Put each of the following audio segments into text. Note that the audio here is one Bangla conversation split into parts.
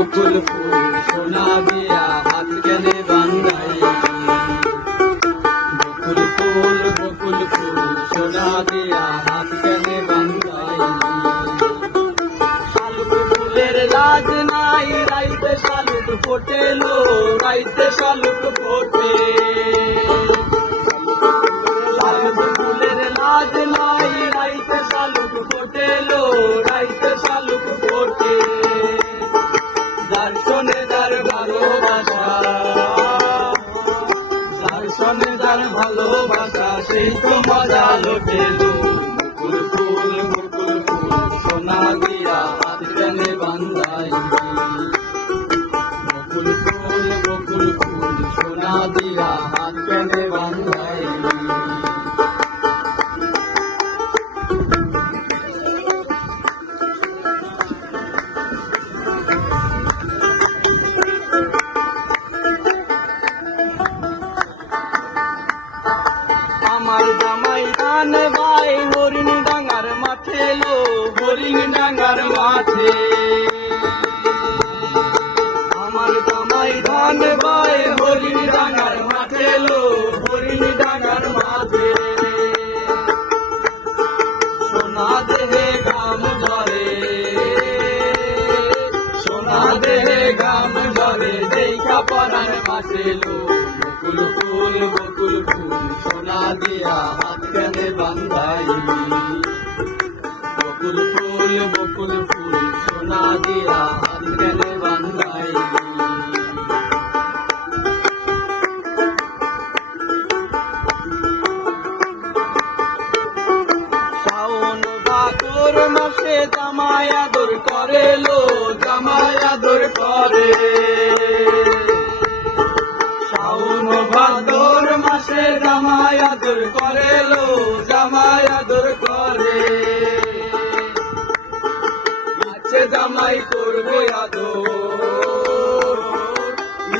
বকুল ফুল সোনা দিয়া হাত কেনে বান্ধাই। বকুল ফুল সোনা দিয়া হাত কেনে বান্ধাই। শালুক ফুলের লাজ নাই রাইতে শালুক ফোটেলো, রাইতে শালুক ফোটে। শালুক ফুলের লাজ নাই রাইতে শালুক ফোটেলো, রাইতে শালুক ফোটে। যার শোনে যার ভালোবাসা, যার শোনে যার ভালোবাসা সেই তো মজা লোটেলো। বকুল ফুল সোনা দিয়া হাত কেনে বান্ধাই। বকুল ফুল সোনা দিয়া হাত কেনে বান্ধাই। আমার জামাই ধান ভাই হরিণ ডাঙ্গার মাঠে লো, হরিণ ডাঙ্গার মাঠে। আমার জামাই ধান ভাই হরিণ ডাঙ্গার মাঠে লো, হরিণ ডাঙ্গার মাঠে। সোনা দেহে গাম ঝরে, সোনা দেহে গাম ঝরে, দেখা পরার মাঠে লো। বকুল ফুল সোনা দিয়া হাত কেনে বান্ধাই। বকুল ফুল সোনা দিয়া হাত কেনে বান্ধাই। শাওন ভাদর মাসে জামাই আদর করে লো, জামাই আদর করে। শাওন ভাদর মাসে জামাই আদর করে লো, জামাই আদর করে। ইচ্ছে জামাই করবো আদর,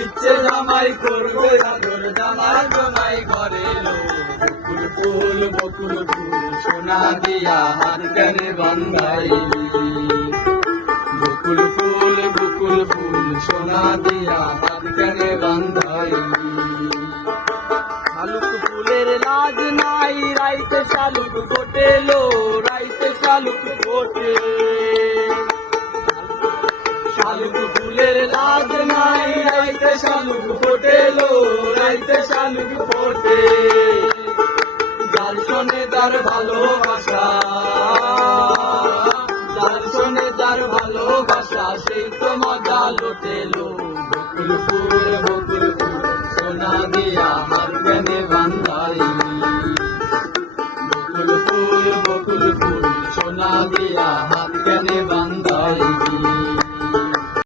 ইচ্ছে জামাই করবো আদর, জামাই জামাই করে লো। বকুল ফুল সোনা দিয়া হাত কেনে বান্ধাই। বকুল ফুল সোনা দিয়া হাত কেনে বান্ধাই। শালুক ফুলের লাজ নাই রাইতে শালুক ফোটেলো, রাইতে শালুক ফোটে। শালুক ফুলের লাজ নাই রাইতে শালুক ফোটেলো, রাইতে শালুক ফোটে। যার শোনে যার ভালোবাসা, যার শোনে যার ভালোবাসা সেই তো মজা লোটেলো। বকুল ফুল সোনা দিয়া হাত কেনে বান্ধাই। বকুল ফুল সোনা দিয়া হাত কেনে